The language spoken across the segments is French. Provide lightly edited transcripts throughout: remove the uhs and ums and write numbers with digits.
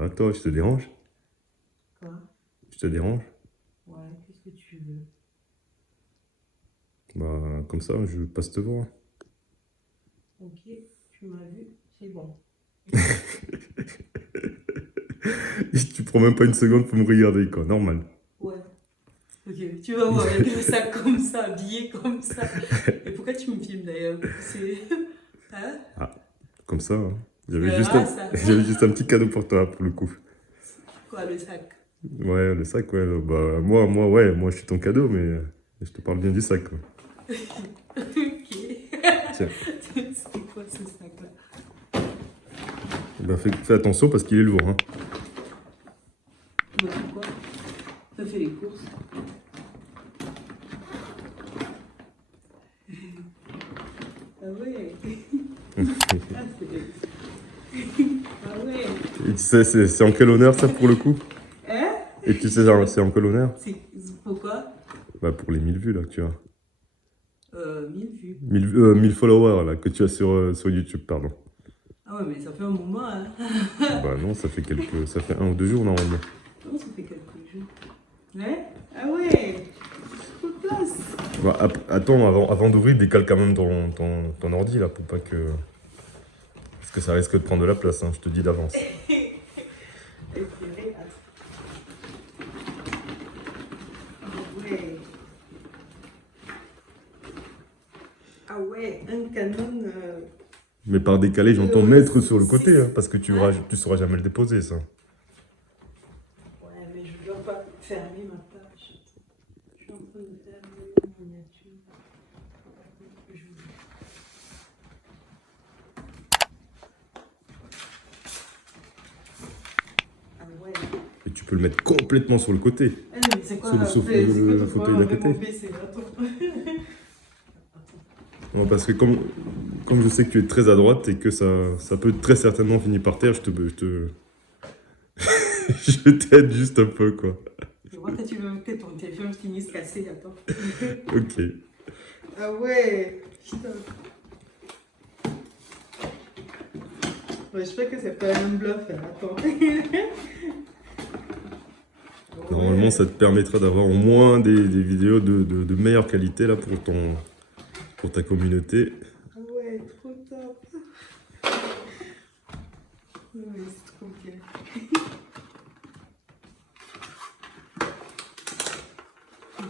va, toi, je te dérange? Quoi? Je te dérange? Ouais, qu'est-ce que tu veux? Bah, comme ça, je passe te voir. Ok, tu m'as vu, c'est bon. Tu prends même pas une seconde pour me regarder, quoi, normal. Ouais. Ok, tu vas voir avec le sac comme ça, habillé comme ça. Et pourquoi tu me filmes d'ailleurs? C'est. Hein? Ah, comme ça, hein. C'est rare ça. J'avais juste un petit cadeau pour toi, pour le coup. Quoi, le sac? Ouais, le sac, ouais. Bah, moi, je suis ton cadeau, mais je te parle bien du sac, quoi. Ok. Tiens, C'est quoi ce sac-là? bah, fais attention parce qu'il est lourd, hein. Bah, pourquoi? Ça fait les courses. Ah ouais. Ah, ah ouais. Et tu sais, c'est en quel honneur, ça, pour le coup? Hein? Et tu sais, c'est en quel honneur? C'est pourquoi? Bah, pour les 1000 vues, là, que tu as. 1000 vues. 1000 followers, là, que tu as sur YouTube, pardon. Ah ouais, mais ça fait un moment, hein. Bah non, ça fait 1 ou 2 jours, normalement. Non, ça fait quelques jours. Ouais? Ah ouais! Trop de place! Bah, attends, avant d'ouvrir, décale quand même ton ordi, là, pour pas que... Parce que ça risque de prendre de la place, hein, je te dis d'avance. Et purée, attends. Ah ouais! Ah ouais, un Canon. Mais par décalé, j'entends mettre sur le côté, hein, parce que Hein? tu sauras jamais le déposer, ça. Ouais, mais je dois pas fermer ma page. Je suis en train de faire une miniature. Ah ouais. Et tu peux le mettre complètement sur le côté. Ah, mais c'est quoi Le fauteuil d'à côté. mon PC? Attends. Non, parce que comme je sais que tu es très à droite et que ça peut très certainement finir par terre, je t'aide juste un peu, quoi. Je vois que tu veux que ton téléphone finisse cassé. Attends. Ok. Ah ouais, putain. Ouais, j'espère que c'est pas un bluff, hein. Attends. Normalement, ça te permettra d'avoir au moins des vidéos de meilleure qualité, là, pour ta communauté. Ah ouais, trop top. Ouais, c'est trop bien.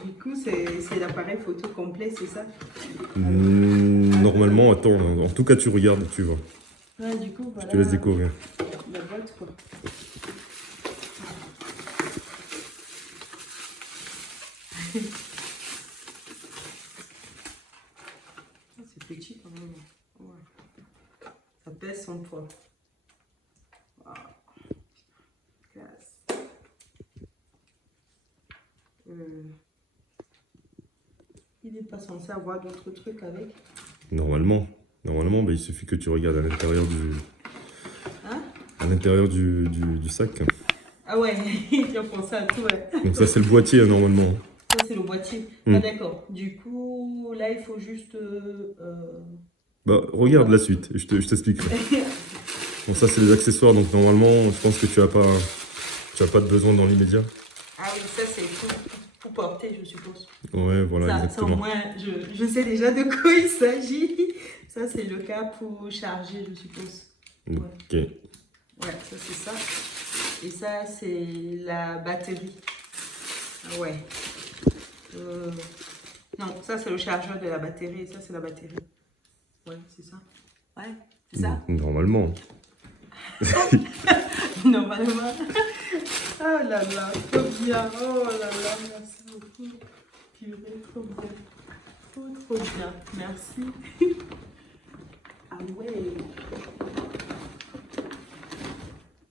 Du coup, c'est l'appareil photo complet, c'est ça? Normalement, attends, en tout cas, tu regardes, tu vois. Ouais, du coup, Je voilà te laisse découvrir. la boîte, quoi. C'est petit quand même. Ouais. Ça pèse son poids. Wow. Classe. Il n'est pas censé avoir d'autres trucs avec. Normalement, bah, il suffit que tu regardes à l'intérieur Hein? du sac. Ah ouais, tu as pensé à tout, ouais. Donc ça, c'est le boîtier, hein, normalement. Ça, c'est le boîtier. Mm. Ah d'accord. Du coup, là, il faut juste... Bah, regarde la suite, et je t'expliquerai. Bon, ça, c'est les accessoires, donc normalement, je pense que tu as pas de besoin dans l'immédiat. Ah oui, ça, c'est pour porter, je suppose. Ouais, voilà, Ça, au exactement. moins, je sais déjà de quoi il s'agit. Ça, c'est le cas pour charger, je suppose. Ok. Ouais, ça, c'est ça. Et ça, c'est la batterie. Ah ouais. Non, ça, c'est le chargeur de la batterie. Ça, c'est la batterie. Ouais, c'est ça. Ouais, c'est ça. Normalement. Normalement. Oh là là, trop bien. Oh là là, merci beaucoup. Purée, trop bien. Trop bien. Merci. Ah ouais.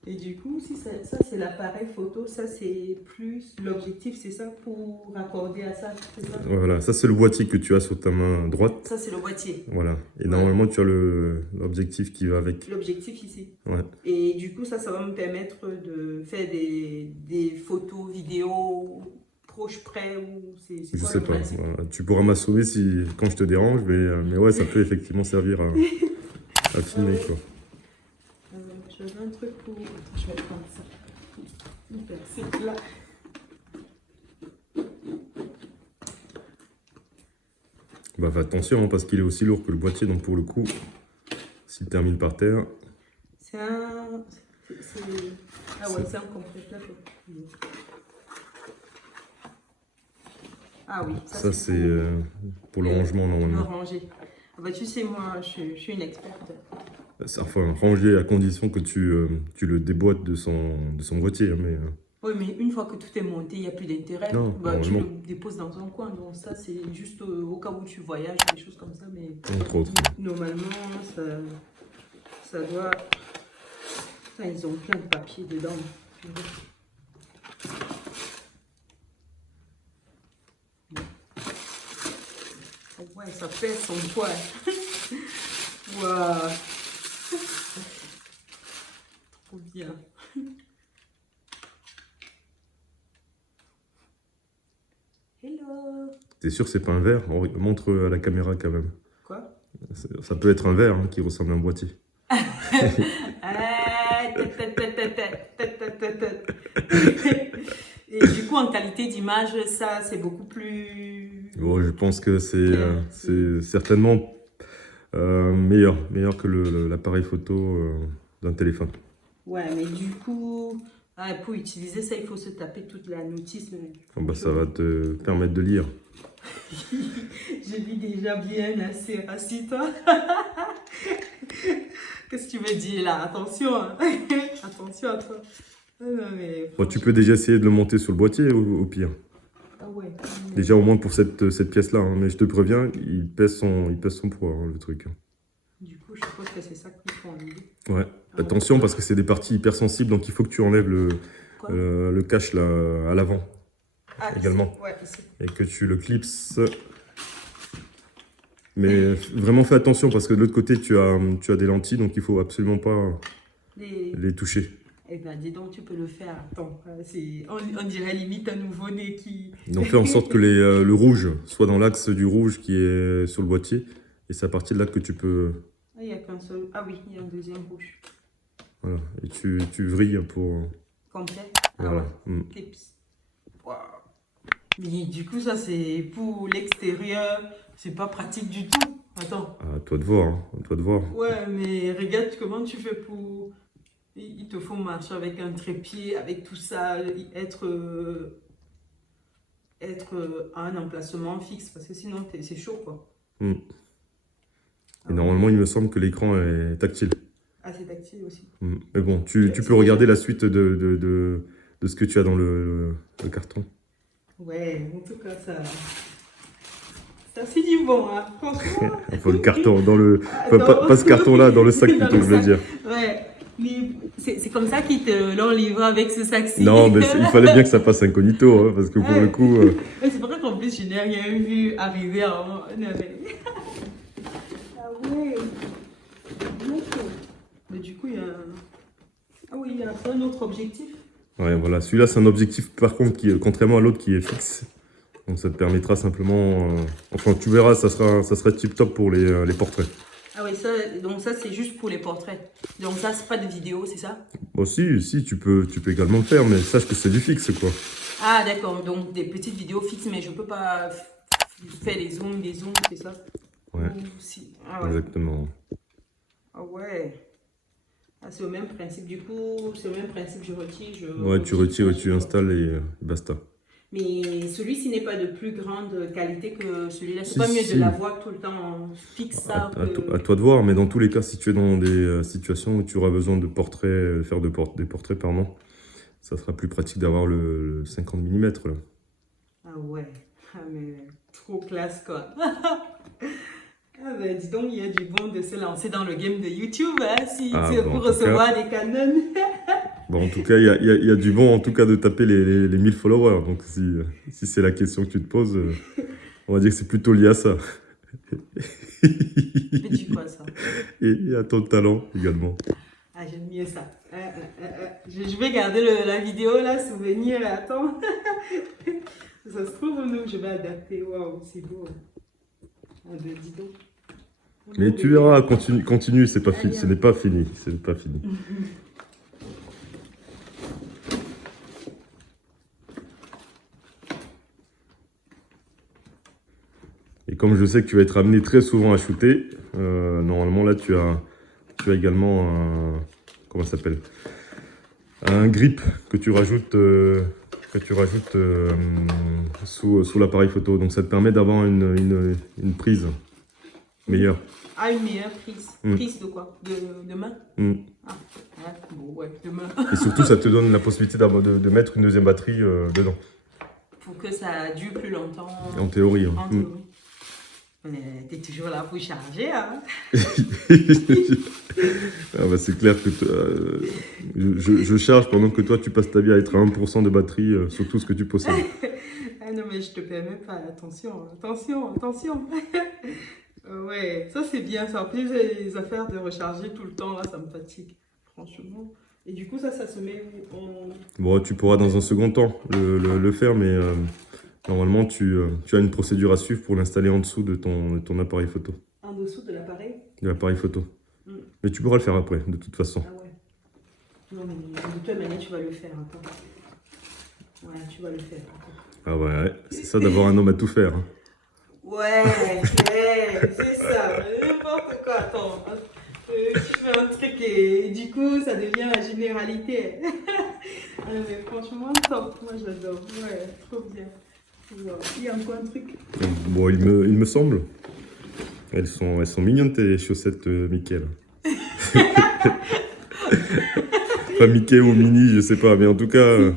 Et du coup, si ça c'est l'appareil photo, ça c'est plus l'objectif, c'est ça pour raccorder à ça, c'est ça? Voilà, ça, c'est le boîtier que tu as sur ta main droite. Ça c'est le boîtier. Voilà. Et Ouais. normalement, tu as l'objectif qui va avec. L'objectif ici. Ouais. Et du coup, ça va me permettre de faire des photos, vidéos proches près ou c'est Je quoi sais le pas. principe? Voilà. Tu pourras m'assommer quand je te dérange, mais ouais, ça peut effectivement servir à filmer, quoi. Je besoin d'un truc pour... Attends, je vais prendre ça. C'est là. Bah fais attention hein, parce qu'il est aussi lourd que le boîtier, donc pour le coup, s'il termine par terre... C'est un... Ah ouais, c'est un complet plateau. Ah oui, ça c'est pour le rangement le normalement. ranger. Ah bah tu sais, moi, je suis une experte. Enfin, ranger à condition que tu le déboîtes de son boîtier. Hein, mais, Oui, mais une fois que tout est monté, il n'y a plus d'intérêt. non, Bah, tu normalement. le déposes dans un coin. Donc ça, c'est juste au cas où tu voyages, des choses comme ça. Mais Entre autres. normalement, ça doit... Putain, ils ont plein de papier dedans. Ouais, ça pèse son poids. Waouh. Trop bien. Hello. T'es sûr que c'est pas un verre? Montre à la caméra quand même. Quoi? Ça peut être un verre hein, qui ressemble à un boîtier. Et du coup, en qualité d'image, ça, c'est beaucoup plus... Bon, je pense que c'est certainement meilleur que l'appareil photo d'un téléphone. Ouais, mais du coup, pour utiliser ça, il faut se taper toute la notice. Enfin, bah, ça va te permettre de lire. Je lis déjà bien assez, assis-toi. Qu'est-ce que tu veux dire là? Attention, hein. Attention à toi. Non, mais... Bon, tu peux déjà essayer de le monter sur le boîtier au pire. Ah ouais. Déjà au moins pour cette pièce-là, hein. Mais je te préviens, il pèse son poids, hein, le truc. Du coup, je suppose que c'est ça qu'il faut enlever. Ouais, attention parce que c'est des parties hyper sensibles, donc il faut que tu enlèves le cache là, à l'avant également. Ici. Ouais, ici. Et que tu le clipses. Mais vraiment fais attention parce que de l'autre côté tu as des lentilles, donc il faut absolument pas les toucher. Eh ben, dis donc, tu peux le faire. Attends, on dirait limite un nouveau-né qui... Donc fais en sorte que le rouge soit dans l'axe du rouge qui est sur le boîtier. Et c'est à partir de là que tu peux... Ah, il n'y a qu'un seul... Ah oui, il y a un deuxième rouge. Voilà. Et tu vrilles pour... Complet. Voilà. Ah ouais. Clips. Wow. Mais du coup, ça, c'est pour l'extérieur. C'est pas pratique du tout. Attends. À toi de voir. Hein. À toi de voir. Ouais, mais regarde comment tu fais pour... Il te faut marcher avec un trépied, avec tout ça, être à un emplacement fixe, parce que sinon, c'est chaud, quoi. Et normalement, il me semble que l'écran est tactile. Ah, c'est tactile aussi. Mais bon, tu peux regarder la suite de ce que tu as dans le carton. Ouais, en tout cas, ça c'est du bon, hein, franchement. Enfin, le carton, pas ce carton-là, dans le sac plutôt, je veux dire. Ouais, mais c'est comme ça qu'ils te l'ont livré avec ce sac-ci. Non, mais il fallait bien que ça passe incognito, hein, parce que pour le coup... C'est vrai qu'en plus, je n'ai rien vu arriver avant. Ah ouais. Mais du coup, il y a... Ah oui, il y a un autre objectif. Ouais, voilà. Celui-là, c'est un objectif, par contre, qui, contrairement à l'autre, qui est fixe. Donc ça te permettra simplement... Enfin, tu verras, ça sera tip-top pour les portraits. Ah oui, donc ça, c'est juste pour les portraits. Donc ça, c'est pas de vidéo, c'est ça? Bon, si, tu peux également le faire, mais sache que c'est du fixe, quoi. Ah, d'accord. Donc des petites vidéos fixes, mais je peux pas faire des zooms, c'est ça? Ouais, Ah ouais. Exactement. Ah ouais. Ah, c'est au même principe. Du coup, c'est au même principe, je retire. Ouais, tu retires et tu installes et basta. Mais celui-ci n'est pas de plus grande qualité que celui-là. C'est Si, pas mieux si. de l'avoir tout le temps fixe, ça. À toi de voir, mais dans tous les cas, si tu es dans des situations où tu auras besoin de portraits, des portraits, pardon, ça sera plus pratique d'avoir le 50 mm là. Ah ouais. Ah mais trop classe, quoi. Ah ben dis donc, il y a du bon de se lancer dans le game de YouTube, hein, si c'est pour recevoir des canons. Bon, en tout cas, il y a du bon, en tout cas, de taper les 1000 followers. Donc, si c'est la question que tu te poses, on va dire que c'est plutôt lié à ça. Mais tu quoi, ça? Et à ton talent également. Ah, j'aime mieux ça. Je vais garder la vidéo, là, souvenir, attends. Ça se trouve, nous, je vais adapter. Waouh, c'est beau. Ah ben, dis donc. Mais tu verras, continue, c'est pas fini, ce n'est pas fini, comme je sais que tu vas être amené très souvent à shooter, normalement là tu as également un, comment ça s'appelle, un grip que tu rajoutes, sous l'appareil photo. Donc ça te permet d'avoir une prise meilleure. Ah, une meilleure prise. Prise de quoi? De main? Ah, ouais, bon, ouais, de main. Et surtout, ça te donne la possibilité de mettre une deuxième batterie dedans. Pour que ça dure plus longtemps. En théorie. Hein. En théorie. Mais t'es toujours là pour charger, hein? Ah bah c'est clair que je charge pendant que toi tu passes ta vie à être à 1% de batterie sur tout ce que tu possèdes. Ah non, mais je te permets pas. Attention, attention, attention. Ouais, ça c'est bien. Ça. En plus, les affaires de recharger tout le temps, là, ça me fatigue. Franchement. Et du coup, ça se met en... Bon, tu pourras dans un second temps le faire, mais normalement, tu as une procédure à suivre pour l'installer en dessous de ton appareil photo. En dessous de l'appareil? De l'appareil photo. Mais tu pourras le faire après, de toute façon. Ah ouais. Non, mais de toute manière, tu vas le faire. Attends. Ouais, tu vas le faire. Attends. Ah ouais, c'est ça d'avoir un homme à tout faire. Hein. Ouais, c'est ça. N'importe quoi. Attends. Tu fais un truc et du coup, ça devient la généralité. Ah, mais franchement, top. Moi, j'adore. Ouais, trop bien. Wow. Il y a encore un truc. Bon, il me semble. Elles sont mignonnes tes chaussettes, Mickey. Pas Mickey ou Minnie, je sais pas, mais en tout cas. Je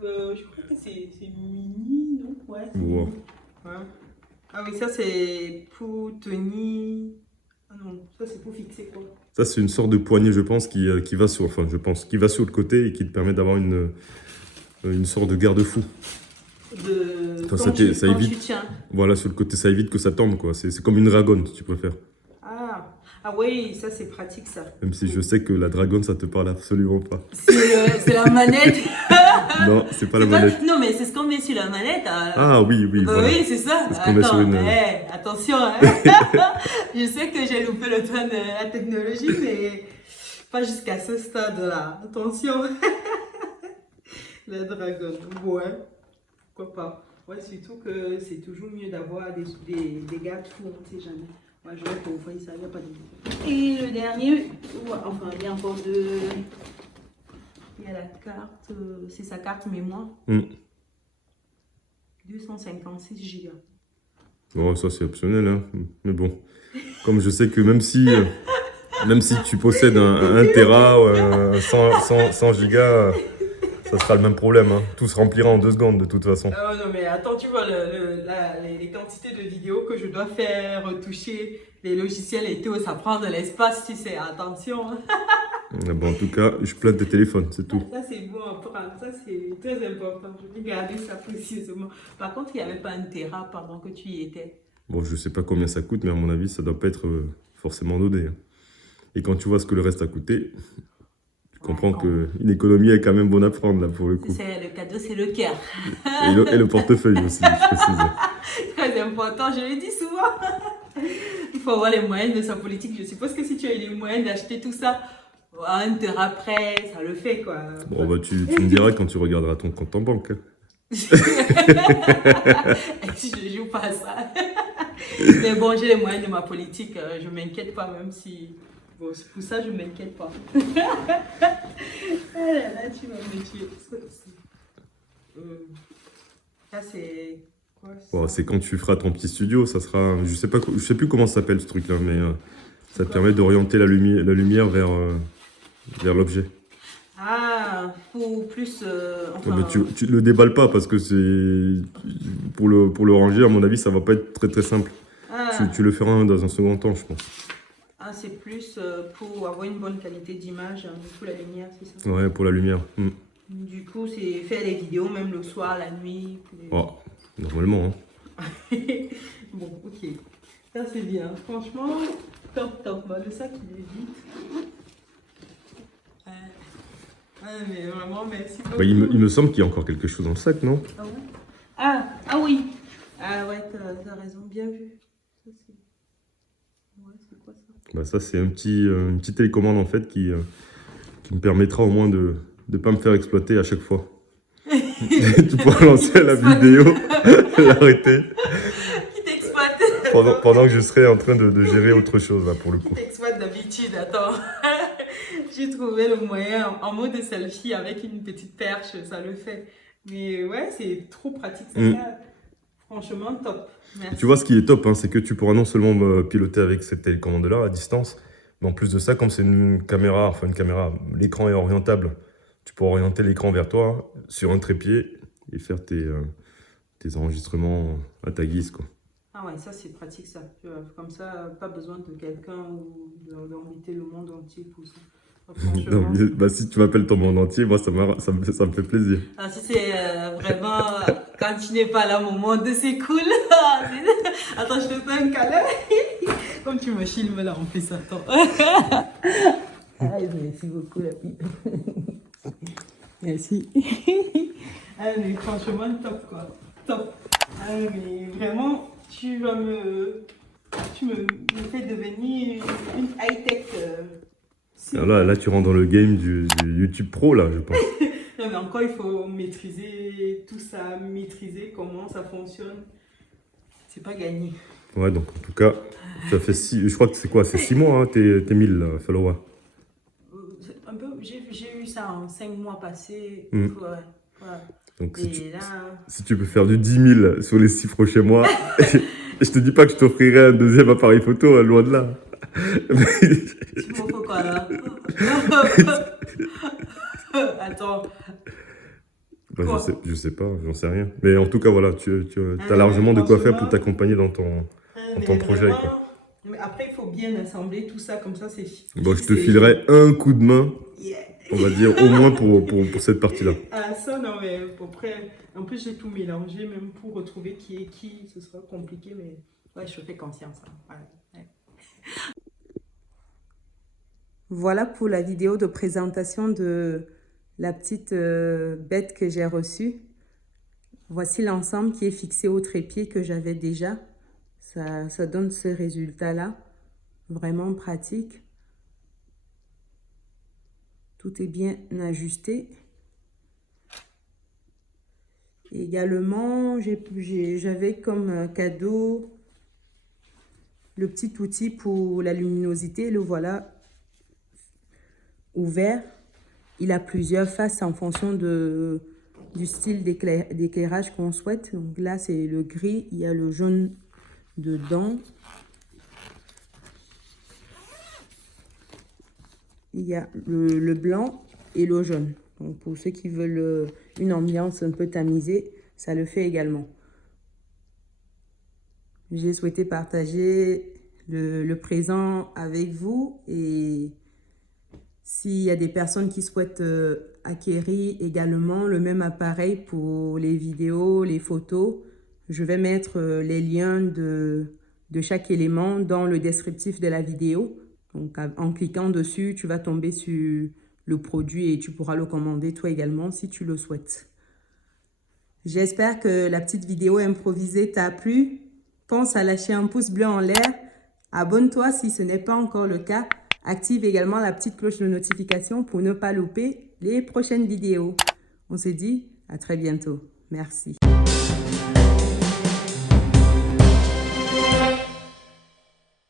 crois que c'est Mini, non? Ouais. Wow. Ouais. Ah oui, ça c'est pour tenir. Ah non, ça c'est pour fixer quoi? Ça, c'est une sorte de poignée, je pense, qui va sur, enfin, je pense, qui va sur le côté et qui te permet d'avoir une sorte de garde-fou. Quand ça tu évite. tiens. Voilà, sur le côté, ça évite que ça tombe, quoi. C'est comme une dragonne, si tu préfères. Ah oui, ça c'est pratique ça. Même si je sais que la dragonne, ça te parle absolument pas. C'est la manette. Non, c'est pas la manette. Non, mais c'est ce qu'on met sur la manette. Ah oui, oui. Voilà. Oui, c'est ça. C'est ce qu'on met sur une... attention. Hein. Je sais que j'ai loupé le train de la technologie, mais pas jusqu'à ce stade-là. Attention. La dragonne. Ouais. Pourquoi pas. Ouais, surtout que c'est toujours mieux d'avoir des garde-fous, on ne sait jamais. Ouais, je vois que vous voyez ça, il n'y a pas de... Et le dernier, enfin, il y a encore deux... Il y a la carte, c'est sa carte mémoire. 256 Go. Oh, ça c'est optionnel, hein. Mais bon, comme je sais que même si tu possèdes un Tera, 100 gigas, ça sera le même problème, hein. Tout se remplira en 2 secondes de toute façon. Oh non mais attends, tu vois les quantités de vidéos que je dois faire, retoucher, les logiciels et tout, ça prend de l'espace, tu sais, attention. Bon, en tout cas, je plains tes téléphones, c'est tout. Ça c'est bon à prendre, ça c'est très important, je vais garder ça précieusement. Par contre, il n'y avait pas un Tera pendant que tu y étais. Bon, je sais pas combien ça coûte, mais à mon avis, ça doit pas être forcément donné. Hein. Et quand tu vois ce que le reste a coûté... Je comprends qu'une économie est quand même bonne à prendre, là, pour le coup. Le cadeau, c'est le cœur. Et le portefeuille aussi, je précise. Très important, je le dis souvent. Il faut avoir les moyens de sa politique. Je suppose que si tu as les moyens d'acheter tout ça, un Tera après, ça le fait, quoi. Bon, bah, tu me diras quand tu regarderas ton compte en banque. Hein. Si je joue pas à ça. Mais bon, j'ai les moyens de ma politique. Je ne m'inquiète pas, même si... Bon, pour ça, je ne m'inquiète pas. Ah là là, tu vas me tuer. Ça, c'est quoi? Bon, c'est quand tu feras ton petit studio, ça sera... Je sais plus comment ça s'appelle ce truc-là, mais ça te permet d'orienter la lumière vers l'objet. Ah, pour plus... enfin... Mais tu le déballes pas, parce que c'est... Pour le ranger, à mon avis, ça va pas être très très simple. Tu le feras dans un second temps, je pense. Ah, c'est plus pour avoir une bonne qualité d'image, pour la lumière, c'est ça? Ouais, pour la lumière. Du coup, c'est faire des vidéos, même le soir, la nuit. Oh, normalement. Hein. Bon, ok. Ça, c'est bien. Franchement, top. Le sac, il est vite. Mais vraiment, merci beaucoup. Bah, il me semble qu'il y a encore quelque chose dans le sac, non? Ah ouais? Ah oui. Ah ouais, t'as raison, bien vu. Ça, c'est... Ouais, c'est quoi ça? Bah, ça, c'est une petite télécommande, en fait, qui me permettra au moins de ne pas me faire exploiter à chaque fois. Tu pourras lancer la vidéo, l'arrêter. Qui t'exploite? pendant que je serai en train de gérer autre chose, là, pour le coup. Exploite d'habitude, attends. J'ai trouvé le moyen en mode selfie avec une petite perche, ça le fait. Mais ouais, c'est trop pratique, ça. Franchement, top. Merci. Et tu vois, ce qui est top, hein, c'est que tu pourras non seulement piloter avec cette télécommande-là à distance, mais en plus de ça, comme c'est une caméra, l'écran est orientable, tu pourras orienter l'écran vers toi sur un trépied et faire tes enregistrements à ta guise, quoi. Ah ouais, ça c'est pratique ça. Comme ça, pas besoin de quelqu'un ou d'inviter le monde entier pour ça. Non, bah, si tu m'appelles ton monde entier, moi ça me fait plaisir. Ah, si c'est vraiment quand tu n'es pas là au monde, c'est cool. Attends, je te fais un câlin. Comme tu me filmes là en plus, attends. Ah, merci beaucoup la fille. Merci. Ah, mais franchement, top quoi. Top. Ah, mais vraiment, tu me fais devenir une high-tech. Là, tu rentres dans le game du YouTube Pro, là, je pense. Non, mais encore, il faut maîtriser tout ça, maîtriser comment ça fonctionne. C'est pas gagné. Ouais, donc en tout cas, ça fait je crois que c'est quoi? C'est 6 mois, hein, tes 1000 followers. Un peu, j'ai eu ça en 5 mois passés. Mm. Ouais. Donc Et si tu peux faire du 10 000 sur les 6 prochains mois, je te dis pas que je t'offrirai un deuxième appareil photo, hein, loin de là. Tu m'offres quoi là? Attends. Bah, je sais pas, j'en sais rien. Mais en tout cas, voilà, tu as largement de quoi faire pour t'accompagner dans ton projet. Quoi. Mais après, il faut bien assembler tout ça, comme ça, c'est... Bon, je te filerai un coup de main, on va dire, au moins pour cette partie-là. Ah, ça, non, mais après, en plus, j'ai tout mélangé, même pour retrouver qui est qui, ce sera compliqué, mais ouais, je fais confiance. Hein. Ouais. Voilà pour la vidéo de présentation de la petite bête que j'ai reçue. Voici l'ensemble qui est fixé au trépied que j'avais déjà. Ça donne ce résultat-là, vraiment pratique. Tout est bien ajusté. Également, j'avais comme cadeau le petit outil pour la luminosité. Le voilà ouvert. Il a plusieurs faces en fonction du style d'éclairage qu'on souhaite. Donc là, c'est le gris. Il y a le jaune dedans. Il y a le blanc et le jaune. Donc pour ceux qui veulent une ambiance un peu tamisée, ça le fait également. J'ai souhaité partager le présent avec vous et s'il y a des personnes qui souhaitent acquérir également le même appareil pour les vidéos, les photos, je vais mettre les liens de chaque élément dans le descriptif de la vidéo. Donc, en cliquant dessus, tu vas tomber sur le produit et tu pourras le commander toi également si tu le souhaites. J'espère que la petite vidéo improvisée t'a plu. Pense à lâcher un pouce bleu en l'air. Abonne-toi si ce n'est pas encore le cas. Active également la petite cloche de notification pour ne pas louper les prochaines vidéos. On se dit à très bientôt. Merci.